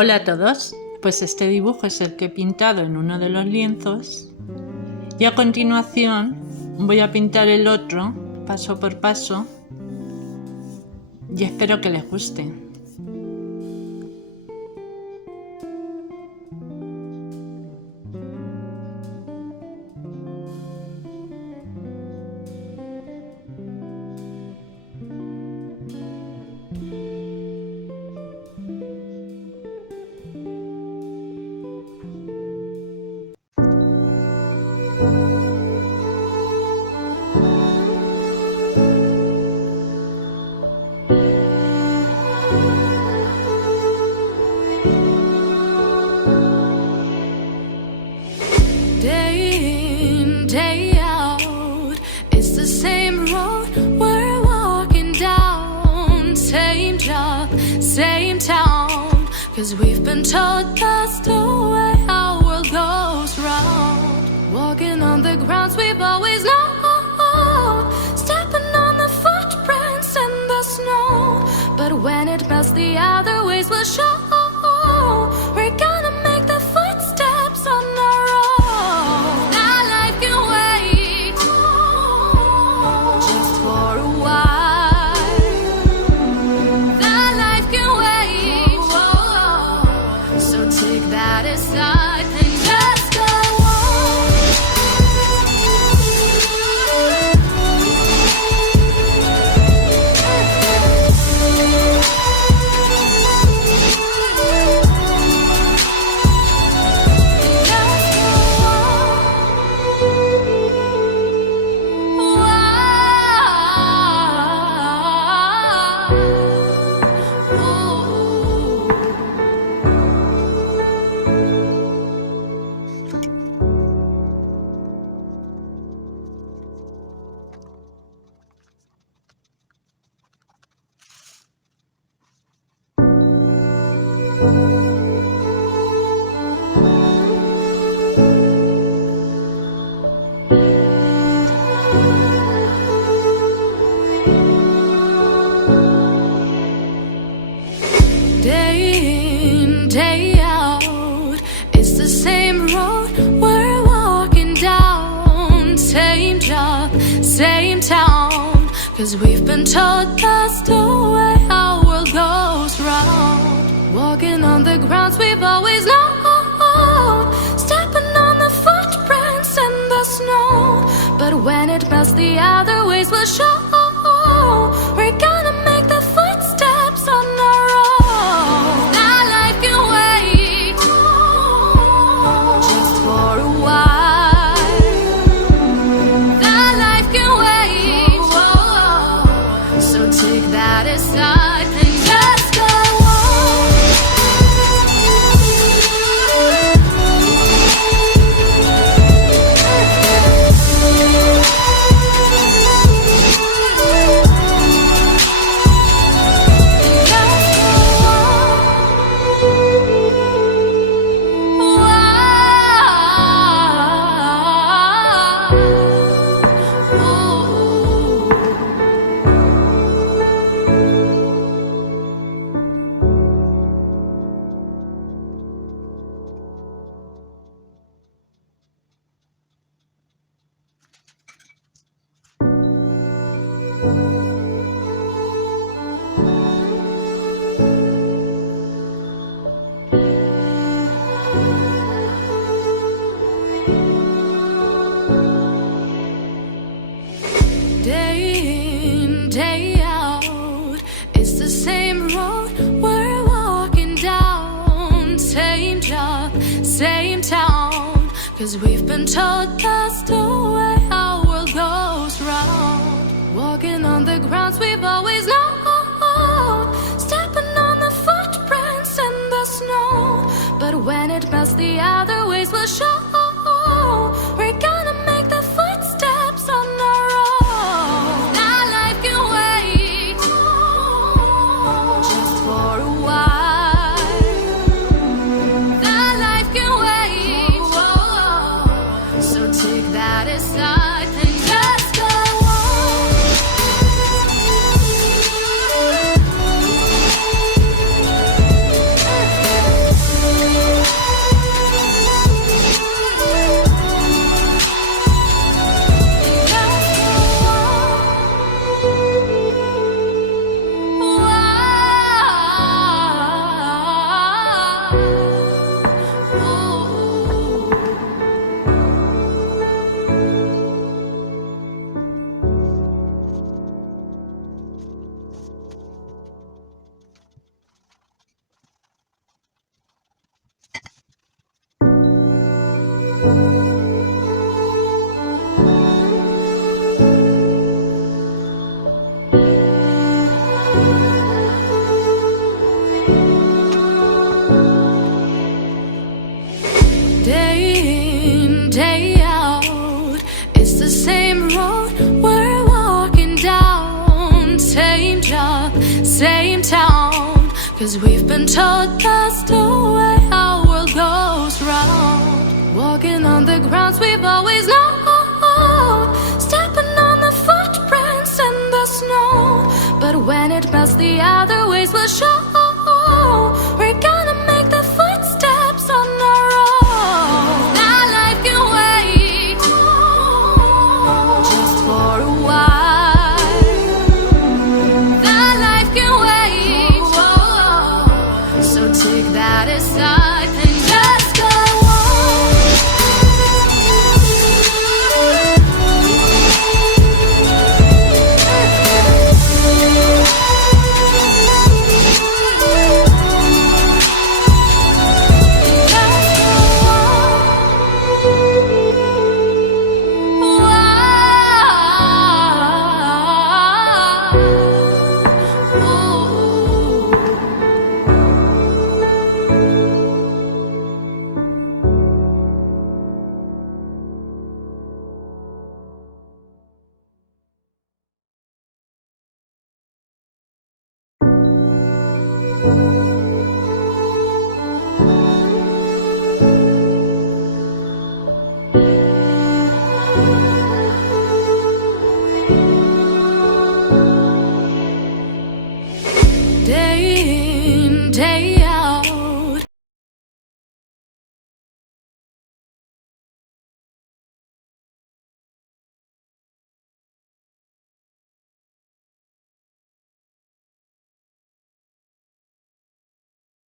Hola a todos, pues este dibujo es el que he pintado en uno de los lienzos y a continuación voy a pintar el otro paso por paso y espero que les guste. Day in, day out, it's the same road we're walking down. Same job, same town, 'cause we've been told that's the way our world goes round. Walking on the grounds we've always known, stepping on the footprints in the snow. But when it melts, the other ways will show. We're gonna make the footsteps on our own. That life can wait, just for a while. That life can wait, so take that aside and just go on. Day in, day out, it's the same road we're walking down. Same job, same town, 'cause we've been told that's the way our world goes round. Walking on the grounds we've always known, stepping on the footprints in the snow. But when it melts, the other ways will show. We're gonna make the footsteps on our own. That life can wait, just for a while. That life can wait, so take that aside and just go on. Day in, day out, it's the same road we're walking down. Same job, same town, 'cause we've been told that's the way our world goes round. Walking on the grounds we've always known, stepping on the footprints in the snow. But when it melts, the other ways will show. We're gonna make the footsteps on our own. That life can wait, just for a while. That life can wait, so take that aside and just go on. the same road we're walking down. Same job, same town. 'Cause we've been told that's the way our world goes round. Walking on the grounds we've always known, stepping on the footprints in the snow. But when it melts, the other ways will show.